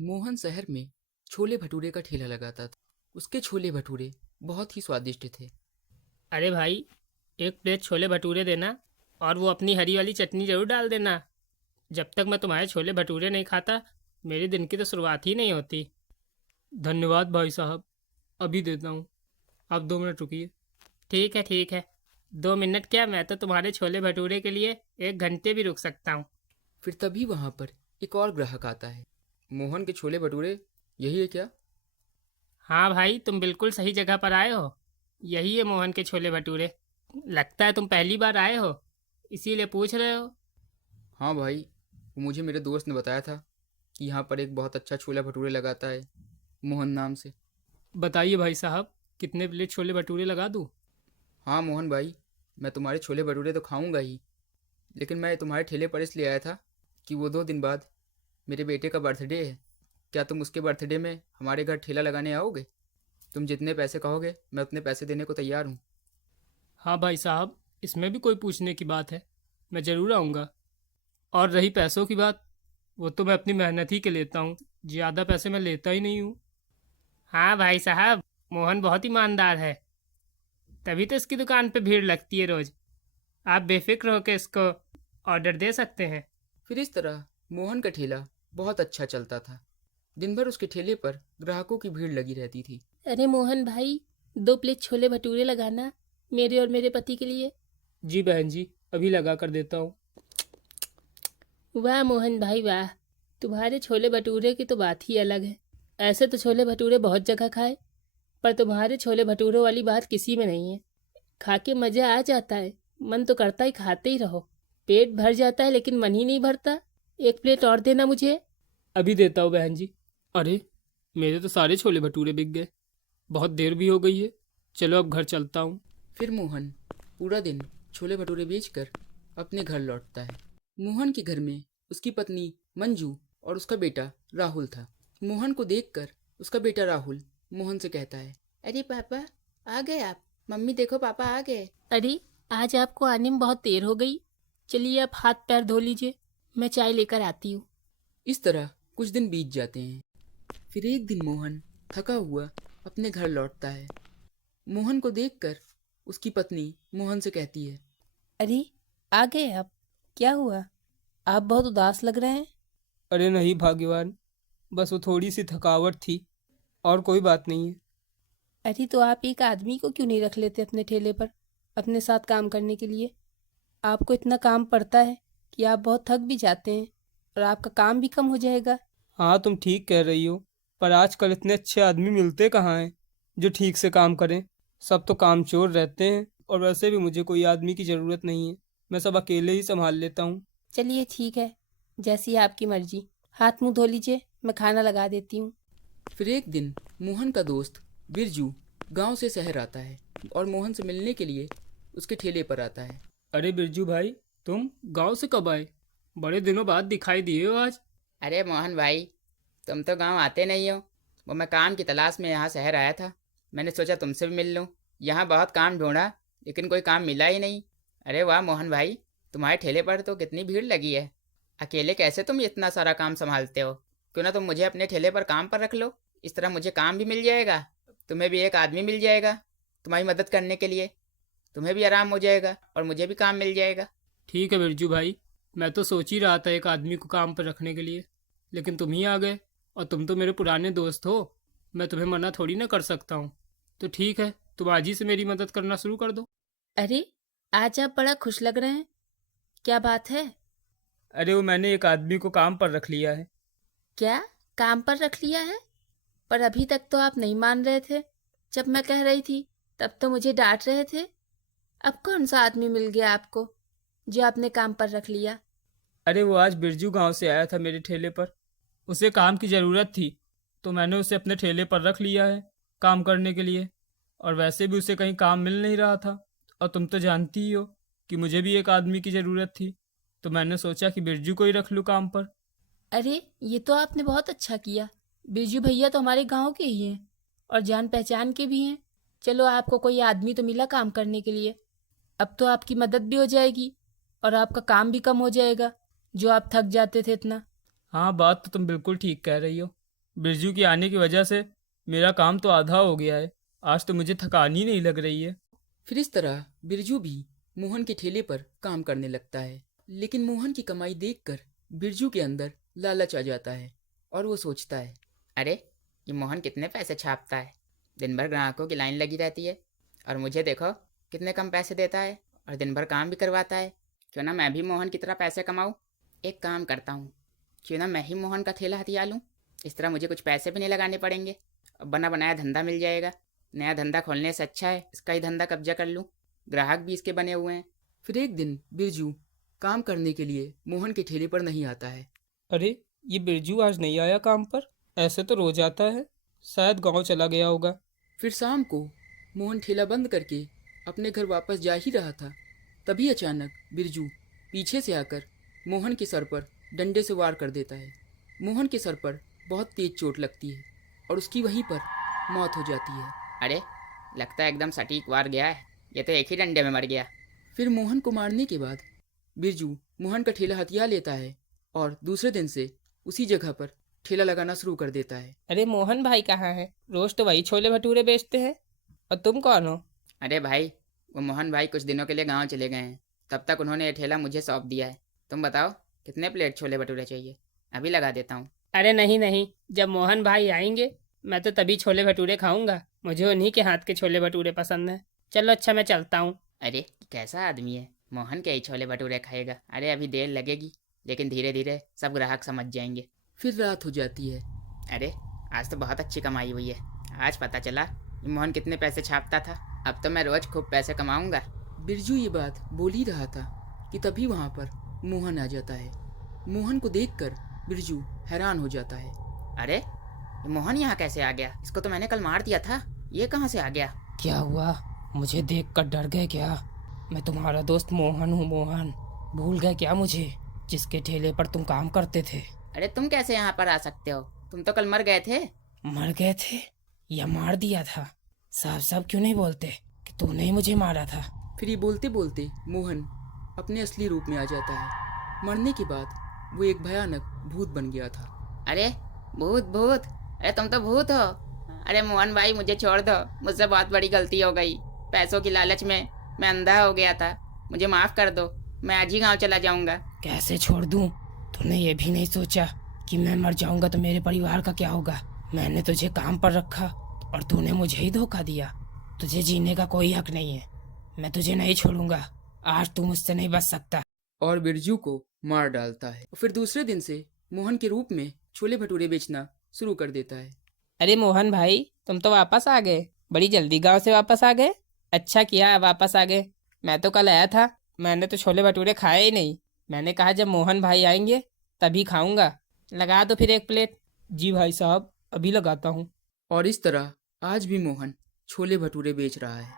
मोहन शहर में छोले भटूरे का ठेला लगाता था। उसके छोले भटूरे बहुत ही स्वादिष्ट थे। अरे भाई, एक प्लेट छोले भटूरे देना और वो अपनी हरी वाली चटनी ज़रूर डाल देना। जब तक मैं तुम्हारे छोले भटूरे नहीं खाता मेरे दिन की तो शुरुआत ही नहीं होती। धन्यवाद भाई साहब, अभी देता हूँ। आप 2 मिनट रुकिए। ठीक है ठीक है, 2 मिनट क्या, मैं तो तुम्हारे छोले भटूरे के लिए 1 घंटे भी रुक सकता हूँ। फिर तभी वहां पर एक और ग्राहक आता है। मोहन के छोले भटूरे यही है क्या? हाँ भाई, तुम बिल्कुल सही जगह पर आए हो। यही है मोहन के छोले भटूरे। लगता है तुम पहली बार आए हो, इसीलिए पूछ रहे हो। हाँ भाई, वो मुझे मेरे दोस्त ने बताया था कि यहाँ पर एक बहुत अच्छा छोला भटूरे लगाता है, मोहन नाम से। बताइए भाई साहब, कितने प्लेट छोले भटूरे लगा दूँ? हाँ मोहन भाई, मैं तुम्हारे छोले भटूरे तो खाऊंगा ही, लेकिन मैं तुम्हारे ठेले पर इसलिए आया था कि वो 2 दिन बाद मेरे बेटे का बर्थडे है। क्या तुम उसके बर्थडे में हमारे घर ठेला लगाने आओगे? तुम जितने पैसे कहोगे मैं उतने पैसे देने को तैयार हूँ। हाँ भाई साहब, इसमें भी कोई पूछने की बात है? मैं ज़रूर आऊँगा। और रही पैसों की बात, वो तो मैं अपनी मेहनत ही के लेता हूँ। ज़्यादा पैसे मैं लेता ही नहीं हूँ। हाँ भाई साहब, मोहन बहुत ईमानदार है, तभी तो इसकी दुकान पे भीड़ लगती है रोज़। आप बेफिक्र होकर इसको ऑर्डर दे सकते हैं। फिर इस तरह मोहन का ठेला बहुत अच्छा चलता था। दिन भर उसके ठेले पर ग्राहकों की भीड़ लगी रहती थी। अरे मोहन भाई, 2 प्लेट छोले भटूरे लगाना, मेरे और मेरे पति के लिए। जी बहन जी, अभी लगा कर देता हूँ। वाह मोहन भाई वाह, तुम्हारे छोले भटूरे की तो बात ही अलग है। ऐसे तो छोले भटूरे बहुत जगह खाए, पर तुम्हारे छोले भटूरों वाली बात किसी में नहीं है। खा के मज़ा आ जाता है, मन तो करता है खाते ही रहो। पेट भर जाता है लेकिन मन ही नहीं भरता। 1 प्लेट और देना मुझे। अभी देता हूँ बहन जी। अरे, मेरे तो सारे छोले भटूरे बिक गए। बहुत देर भी हो गई है, चलो अब घर चलता हूँ। फिर मोहन पूरा दिन छोले भटूरे बेचकर अपने घर लौटता है। मोहन के घर में उसकी पत्नी मंजू और उसका बेटा राहुल था। मोहन को देखकर उसका बेटा राहुल मोहन से कहता है, अरे पापा, आ गए आप? मम्मी देखो पापा आ गए। अरे, आज आपको आने में बहुत देर हो गई। चलिए आप हाथ पैर धो लीजिए, मैं चाय लेकर आती हूँ। इस तरह कुछ दिन बीत जाते हैं। फिर एक दिन मोहन थका हुआ अपने घर लौटता है। मोहन को देखकर उसकी पत्नी मोहन से कहती है, अरे, आ गए आप? क्या हुआ? आप बहुत उदास लग रहे हैं। अरे नहीं भाग्यवान, बस वो थोड़ी सी थकावट थी, और कोई बात नहीं है। अरे तो आप एक आदमी को क्यों नहीं रख लेते अपने ठेले पर, अपने साथ काम करने के लिए? आपको इतना काम पड़ता है कि आप बहुत थक भी जाते हैं, और आपका काम भी कम हो जाएगा। हाँ, तुम ठीक कह रही हो, पर आजकल इतने अच्छे आदमी मिलते कहाँ हैं जो ठीक से काम करें। सब तो कामचोर रहते हैं, और वैसे भी मुझे कोई आदमी की ज़रूरत नहीं है। मैं सब अकेले ही संभाल लेता हूँ। चलिए ठीक है, जैसी आपकी मर्जी। हाथ मुंह धो लीजिए, मैं खाना लगा देती हूँ। फिर एक दिन मोहन का दोस्त बिरजू गांव से शहर आता है और मोहन से मिलने के लिए उसके ठेले पर आता है। अरे बिरजू भाई, तुम गांव से कब आए? बड़े दिनों बाद दिखाई दिए हो आज। अरे मोहन भाई, तुम तो गांव आते नहीं हो। वो मैं काम की तलाश में यहाँ शहर आया था। मैंने सोचा तुमसे भी मिल लूँ। यहाँ बहुत काम ढूंढा लेकिन कोई काम मिला ही नहीं। अरे वाह मोहन भाई, तुम्हारे ठेले पर तो कितनी भीड़ लगी है। अकेले कैसे तुम इतना सारा काम संभालते हो? क्यों ना तुम मुझे अपने ठेले पर काम पर रख लो। इस तरह मुझे काम भी मिल जाएगा, तुम्हें भी एक आदमी मिल जाएगा तुम्हारी मदद करने के लिए। तुम्हें भी आराम हो जाएगा और मुझे भी काम मिल जाएगा। ठीक है बिरजू भाई, मैं तो सोच ही रहा था एक आदमी को काम पर रखने के लिए, लेकिन तुम ही आ गए, और तुम तो मेरे पुराने दोस्त हो। मैं तुम्हें मना थोड़ी ना कर सकता हूँ। तो ठीक है, तुम आज ही से मेरी मदद करना शुरू कर दो। अरे, आज आप बड़ा खुश लग रहे हैं, क्या बात है? अरे वो मैंने एक आदमी को काम पर रख लिया है। क्या, काम पर रख लिया है? पर अभी तक तो आप नहीं मान रहे थे। जब मैं कह रही थी तब तो मुझे डांट रहे थे। अब कौन सा आदमी मिल गया आपको जो आपने काम पर रख लिया? अरे वो आज बिरजू गांव से आया था मेरे ठेले पर। उसे काम की ज़रूरत थी, तो मैंने उसे अपने ठेले पर रख लिया है काम करने के लिए। और वैसे भी उसे कहीं काम मिल नहीं रहा था, और तुम तो जानती ही हो कि मुझे भी एक आदमी की ज़रूरत थी, तो मैंने सोचा कि बिरजू को ही रख लूँ काम पर। अरे, ये तो आपने बहुत अच्छा किया। बिरजू भैया तो हमारे गांव के ही हैं और जान पहचान के भी हैं। चलो, आपको कोई आदमी तो मिला काम करने के लिए। अब तो आपकी मदद भी हो जाएगी और आपका काम भी कम हो जाएगा, जो आप थक जाते थे इतना। हाँ, बात तो तुम बिल्कुल ठीक कह रही हो। बिरजू के आने की वजह से मेरा काम तो आधा हो गया है। आज तो मुझे थकान ही नहीं लग रही है। फिर इस तरह बिरजू भी मोहन के ठेले पर काम करने लगता है। लेकिन मोहन की कमाई देखकर बिरजू के अंदर लालच आ जाता है और वो सोचता है, अरे ये मोहन कितने पैसे छापता है, दिन भर ग्राहकों की लाइन लगी रहती है और मुझे देखो कितने कम पैसे देता है और दिन भर काम भी करवाता है। क्यों ना मैं भी मोहन की तरह पैसे कमाऊँ। एक काम करता हूँ, क्यों ना मैं ही मोहन का ठेला हथिया लूँ। इस तरह मुझे कुछ पैसे भी नहीं लगाने पड़ेंगे, अब बना बनाया धंधा मिल जाएगा। नया धंधा खोलने से अच्छा है इसका ही धंधा कब्जा कर लूँ, ग्राहक भी इसके बने हुए हैं। फिर एक दिन बिरजू काम करने के लिए मोहन के ठेले पर नहीं आता है। अरे ये बिरजू आज नहीं आया काम पर? ऐसे तो रोज आता है, शायद गांव चला गया होगा। फिर शाम को मोहन ठेला बंद करके अपने घर वापस जा ही रहा था, तभी अचानक बिरजू पीछे से आकर मोहन के सर पर डंडे से वार कर देता है। मोहन के सर पर बहुत तेज चोट लगती है और उसकी वहीं पर मौत हो जाती है। अरे लगता है एकदम सटीक वार गया है, ये तो एक ही डंडे में मर गया। फिर मोहन को मारने के बाद बिरजू मोहन का ठेला हथिया लेता है और दूसरे दिन से उसी जगह पर ठेला लगाना शुरू कर देता है। अरे मोहन भाई कहाँ है? रोज तो वही छोले भटूरे बेचते हैं। और तुम कौन हो? अरे भाई, वो मोहन भाई कुछ दिनों के लिए गांव चले गए हैं, तब तक उन्होंने ये ठेला मुझे सौंप दिया है। तुम बताओ कितने प्लेट छोले भटूरे चाहिए, अभी लगा देता हूँ। अरे नहीं नहीं, जब मोहन भाई आएंगे मैं तो तभी छोले भटूरे खाऊंगा। मुझे उन्हीं के हाथ के छोले भटूरे पसंद हैं। चलो अच्छा मैं चलता हूँ। अरे कैसा आदमी है, मोहन के ही छोले भटूरे खाएगा। अरे अभी देर लगेगी, लेकिन धीरे धीरे सब ग्राहक समझ जाएंगे। फिर रात हो जाती है। अरे आज तो बहुत अच्छी कमाई हुई है, आज पता चला कि मोहन कितने पैसे छापता था। अब तो मैं रोज खूब पैसे कमाऊंगा। बिरजू ये बात बोल ही रहा था कि तभी वहाँ पर मोहन आ जाता है। मोहन को देखकर बिरजू हैरान हो जाता है। अरे ये मोहन यहाँ कैसे आ गया? इसको तो मैंने कल मार दिया था, ये कहाँ से आ गया? क्या हुआ? मुझे देखकर डर गए क्या? मैं तुम्हारा दोस्त मोहन हूँ। मोहन, भूल गए क्या मुझे, जिसके ठेले पर तुम काम करते थे? अरे तुम कैसे यहाँ पर आ सकते हो? तुम तो कल मर गए थे। मर गए थे या मार दिया था? साफ साफ क्यों नहीं बोलते कि तूने ही मुझे मारा था? फिर ये बोलते बोलते मोहन अपने असली रूप में आ जाता है। मरने के बाद वो एक भयानक भूत बन गया था। अरे भूत भूत, अरे तुम तो भूत हो। अरे मोहन भाई मुझे छोड़ दो, मुझसे बहुत बड़ी गलती हो गई। पैसों की लालच में मैं अंधा हो गया था, मुझे माफ़ कर दो। मैं आज ही गाँव चला जाऊँगा। कैसे छोड़ दूं? तूने ये भी नहीं सोचा कि मैं मर जाऊंगा तो मेरे परिवार का क्या होगा? मैंने तुझे काम पर रखा और तूने मुझे ही धोखा दिया। तुझे जीने का कोई हक नहीं है। मैं तुझे नहीं छोड़ूंगा, आज तू मुझसे नहीं बच सकता। और बिरजू को मार डालता है। फिर दूसरे दिन से मोहन के रूप में छोले भटूरे बेचना शुरू कर देता है। अरे मोहन भाई, तुम तो वापस आ गए, बड़ी जल्दी गांव से वापस आ गए। अच्छा किया वापस आ गए। मैं तो कल आया था, मैंने तो छोले भटूरे खाए ही नहीं। मैंने कहा जब मोहन भाई आएंगे तभी खाऊंगा। लगा दो फिर एक प्लेट। जी भाई साहब, अभी लगाता हूँ। और इस तरह आज भी मोहन छोले भटूरे बेच रहा है।